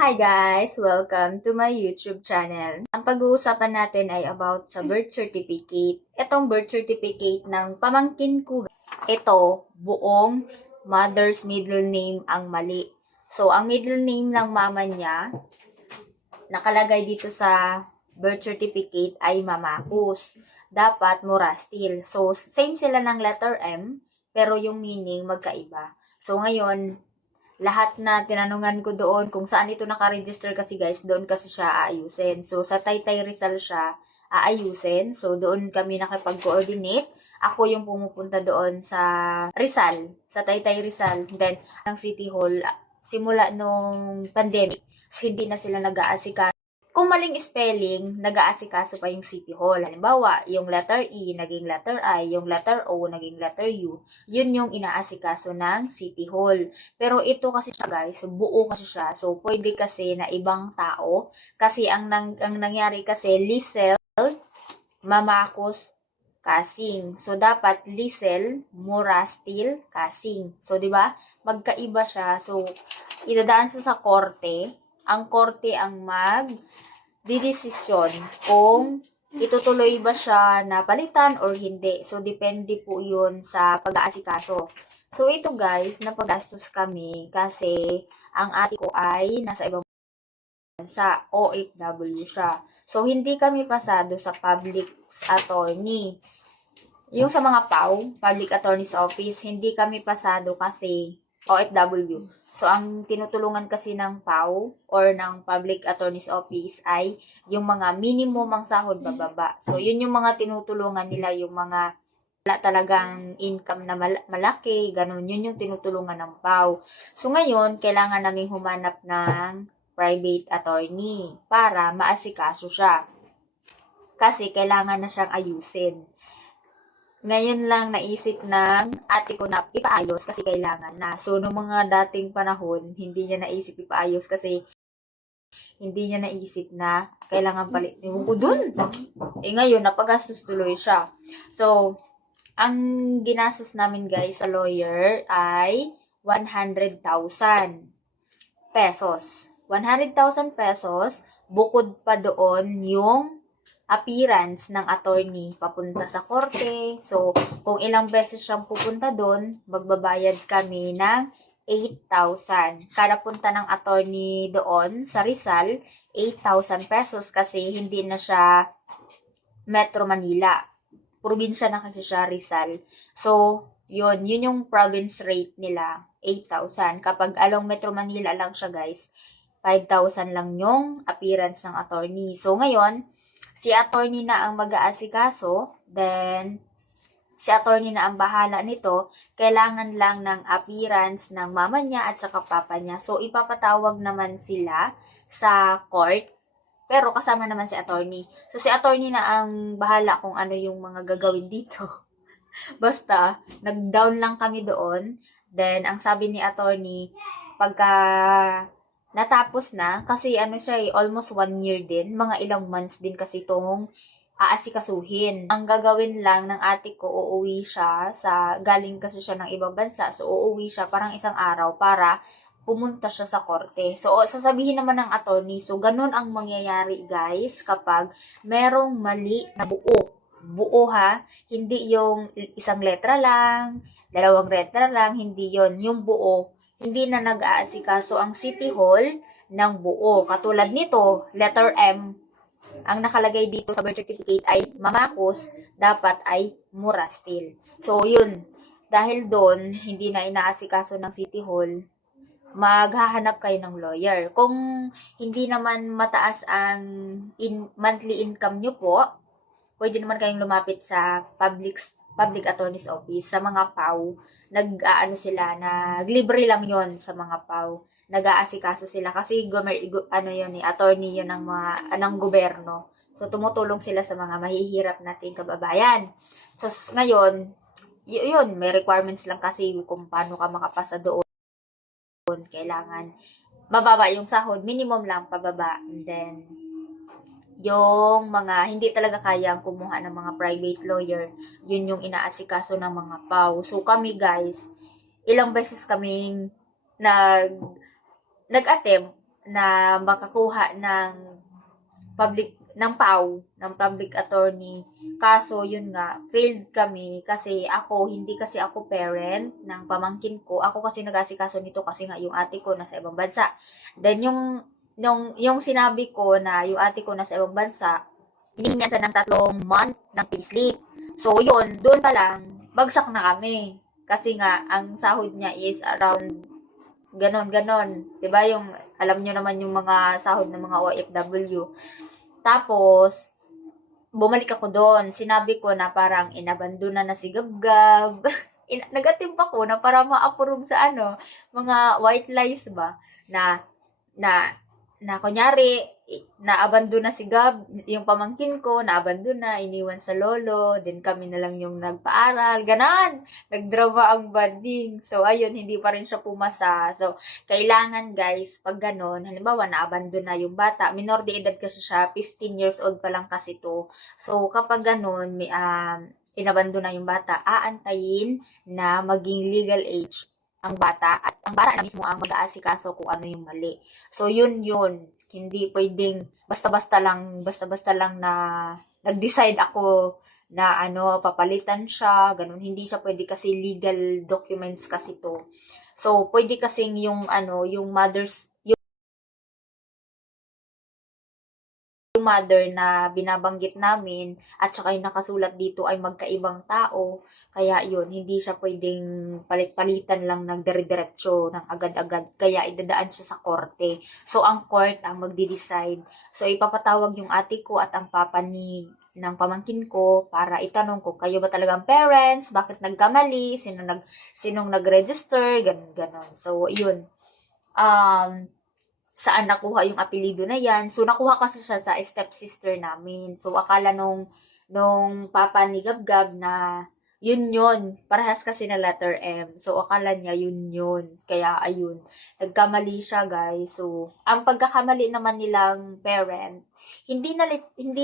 Hi guys! Welcome to my YouTube channel. Ang pag-uusapan natin ay about sa birth certificate. Itong birth certificate ng pamangkin ko. Ito, buong mother's middle name ang mali. So, ang middle name ng mama niya, nakalagay dito sa birth certificate ay Mamakus. Dapat Morastil. So, same sila ng letter M, pero yung meaning magkaiba. So, ngayon, lahat na tinanungan ko doon kung saan ito nakaregister kasi guys, doon kasi siya aayusin. So, sa Taytay Rizal siya aayusin. So, doon kami nakipag-coordinate. Ako yung pumupunta doon sa Rizal, sa Taytay Rizal. Then, ang City Hall, simula nung pandemic, so hindi na sila nag-aasikaso. Kung maling spelling, nag-aasikaso pa yung City Hall. Halimbawa, yung letter E, naging letter I, yung letter O, naging letter U. Yun yung inaasikaso ng City Hall. Pero ito kasi siya guys, buo kasi siya. So, pwede kasi na ibang tao. Kasi ang nangyari kasi, Lisel, Mamakos, Kasing. So, dapat Lisel, Morastil, Kasing. So, di ba? Magkaiba siya. So, idadaan siya sa korte. Ang korte ang didesisyon kung itutuloy ba siya na palitan or hindi. So, depende po yun sa pag-aasikaso. So, ito guys, napagastos kami kasi ang ate ko ay nasa ibang bansa, OFW siya. So, hindi kami pasado sa public attorney. Yung sa mga PAW, Public Attorney's Office, hindi kami pasado kasi OFW. So, ang tinutulungan kasi ng PAW or ng Public Attorney's Office ay yung mga minimum ang sahod bababa. So, yun yung mga tinutulungan nila, yung mga wala talagang income na malaki, ganun. Yun yung tinutulungan ng PAW. So, ngayon, kailangan naming humanap ng private attorney para maasikaso siya. Kasi kailangan na siyang ayusin. Ngayon lang naisip ng ate ko na ipaayos kasi kailangan na. So, noong mga dating panahon, hindi niya naisip ipaayos kasi hindi niya naisip na kailangan palit. Ewan ko dun. Ngayon, napagastos tuloy siya. So, ang ginastos namin guys sa lawyer ay 100,000 pesos. 100,000 pesos, bukod pa doon yung appearance ng attorney papunta sa korte. So, kung ilang beses siyang pupunta doon, magbabayad kami ng 8,000. Kada punta ng attorney doon sa Rizal, 8,000 pesos kasi hindi na siya Metro Manila. Probinsya na kasi siya Rizal. So, yun yung province rate nila, 8,000. Kapag along Metro Manila lang siya guys, 5,000 lang yung appearance ng attorney. So, ngayon, si attorney na ang mag-aasikaso, then si attorney na ang bahala nito, kailangan lang ng appearance ng mama niya at saka papa niya. So, ipapatawag naman sila sa court, pero kasama naman si attorney. So, si attorney na ang bahala kung ano yung mga gagawin dito. Basta, nag-down lang kami doon. Then, ang sabi ni attorney, pagka natapos na, kasi ano siya almost 1 year din, mga ilang months din kasi itong aasikasuhin. Ang gagawin lang ng ate ko, uuwi siya galing kasi siya ng ibang bansa, so uuwi siya parang isang araw para pumunta siya sa korte. So, sasabihin naman ng attorney, so ganun ang mangyayari guys kapag merong mali na buo. Buo ha, hindi yung isang letra lang, dalawang letra lang, hindi yon. Yung buo, hindi na nag-aasikaso ang City Hall ng buo. Katulad nito, letter M, ang nakalagay dito sa birth certificate ay Mamakos, dapat ay Morastil. So, yun. Dahil doon, hindi na inaasikaso ng City Hall, maghahanap kayo ng lawyer. Kung hindi naman mataas ang monthly income nyo po, pwede naman kayong lumapit sa public attorney's office, sa mga PAW. Nag-aano sila, naglibre lang yon sa mga PAW. Nag-aasikaso sila kasi ano yun attorney yun ng mga ng gobyerno. So tumutulong sila sa mga mahihirap nating kababayan. So ngayon, yun, may requirements lang kasi kung paano ka makapasa doon. Kailangan mababa yung sahod, minimum lang pababa. And then yung mga hindi talaga kayang kumuha ng mga private lawyer, yun yung inaasikaso ng mga PAW. So kami guys, ilang beses kaming nag-attempt na makakuha ng public attorney. Kaso, yun nga, failed kami kasi hindi kasi ako parent ng pamangkin ko. Ako kasi nag-asikaso nito kasi nga yung ate ko nasa ibang bansa. Then, yung sinabi ko na yung ate ko nasa ibang bansa, hiningi siya ng 3 month ng payslip. So, yun, doon pa lang, bagsak na kami. Kasi nga, ang sahod niya is around ganon. Diba yung, alam nyo naman yung mga sahod ng mga OFW. Tapos, bumalik ako doon. Sinabi ko na parang inabandona na si Gabgab. Nag-attempt ako na para ma-approve sa mga white lies ba, na na kunyari, naabandon na si Gab, yung pamangkin ko, naabandon na, iniwan sa lolo, then kami na lang yung nagpaaral, ganon, nagdrama ang banding. So, ayun, hindi pa rin siya pumasa. So, kailangan guys, pag ganon, halimbawa, naabandon na yung bata, minor de edad kasi siya, 15 years old pa lang kasi to. So, kapag ganon, inabandon na yung bata, aantayin na maging legal age ang bata at ang bata na mismo ang mag-aasikaso kung ano yung mali. So, yun. Hindi pwedeng basta-basta lang na nag-decide ako na papalitan siya, ganun. Hindi siya pwede kasi legal documents kasi to. So, pwede kasing yung mother na binabanggit namin at saka yung nakasulat dito ay magkaibang tao. Kaya yun, hindi siya pwedeng palit-palitan lang ng dire-diretso ng agad-agad. Kaya idadaan siya sa korte. So, ang court ang magdi-decide. So, ipapatawag yung ate ko at ang papa ng pamangkin ko para itanong ko, kayo ba talagang parents? Bakit nagkamali? Sinong nag-register? Ganon. So, yun. Saan nakuha yung apelido na yan. So, nakuha kasi siya sa stepsister namin. So, akala nung papa ni Gabgab na yun. Parehas kasi na letter M. So, akala niya yun. Kaya, ayun. Nagkamali siya, guys. So, ang pagkakamali naman nilang parent, hindi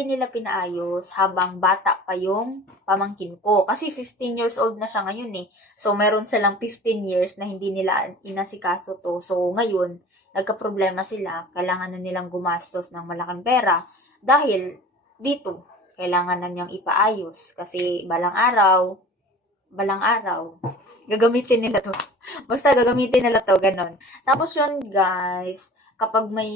nila pinaayos habang bata pa yung pamangkin ko. Kasi 15 years old na siya ngayon eh. So, meron silang 15 years na hindi nila inasikaso to. So, ngayon, nagka-problema sila, kailangan na nilang gumastos ng malaking pera dahil dito, kailangan na niyang ipaayos kasi balang araw, gagamitin nila to. Basta gagamitin nila to, ganon. Tapos yun, guys, kapag may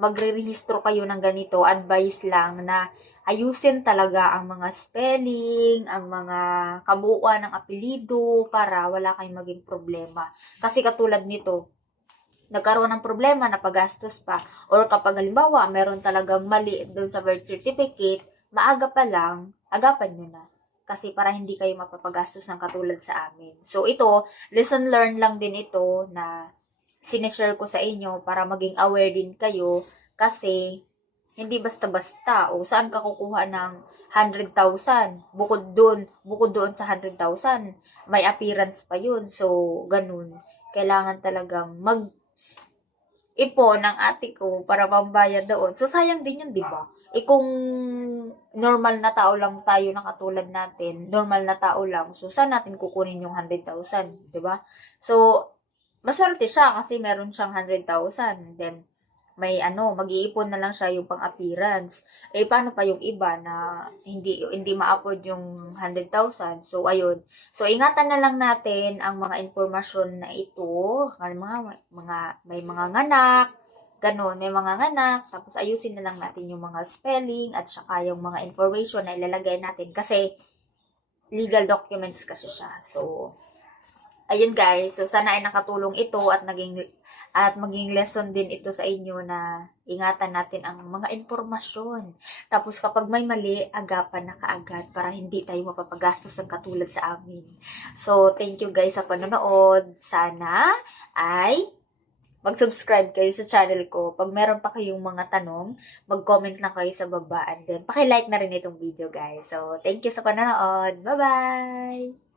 magre-rehistro kayo ng ganito, advice lang na ayusin talaga ang mga spelling, ang mga kabuuan ng apelido para wala kayong maging problema. Kasi katulad nito, nagkaroon ng problema na pagastos pa, or kapag halimbawa meron talagang mali doon sa birth certificate, maaga pa lang, agapan nyo na. Kasi para hindi kayo mapapagastos ng katulad sa amin. So ito, lesson learned lang din ito na sinishare ko sa inyo para maging aware din kayo kasi hindi basta-basta o saan ka kukuha ng 100,000 bukod doon sa 100,000 may appearance pa yun. So ganun, kailangan talagang ipon ng ate ko para pambayad doon. So, sayang din yun, di ba? Kung normal na tao lang tayo na katulad natin, normal na tao lang, so, saan natin kukunin yung 100,000, di ba? So, maswerte siya kasi meron siyang 100,000. Then, mag-iipon na lang siya yung pang-appearance. Paano pa yung iba na hindi ma-afford yung 100,000? So, ayun. So, ingatan na lang natin ang mga informasyon na ito. May mga nganak, ganun, may mga nganak. Tapos, ayusin na lang natin yung mga spelling at saka yung mga information na ilalagay natin kasi legal documents kasi siya. So, ayun guys, so sana ay nakatulong ito at maging lesson din ito sa inyo na ingatan natin ang mga impormasyon. Tapos kapag may mali, agapan na kaagad para hindi tayo mapapagastos ng katulad sa amin. So, thank you guys sa panonood. Sana ay mag-subscribe kayo sa channel ko. Pag meron pa kayong mga tanong, mag-comment lang kayo sa baba. And then, paki-like na rin itong video guys. So, thank you sa panonood. Bye-bye!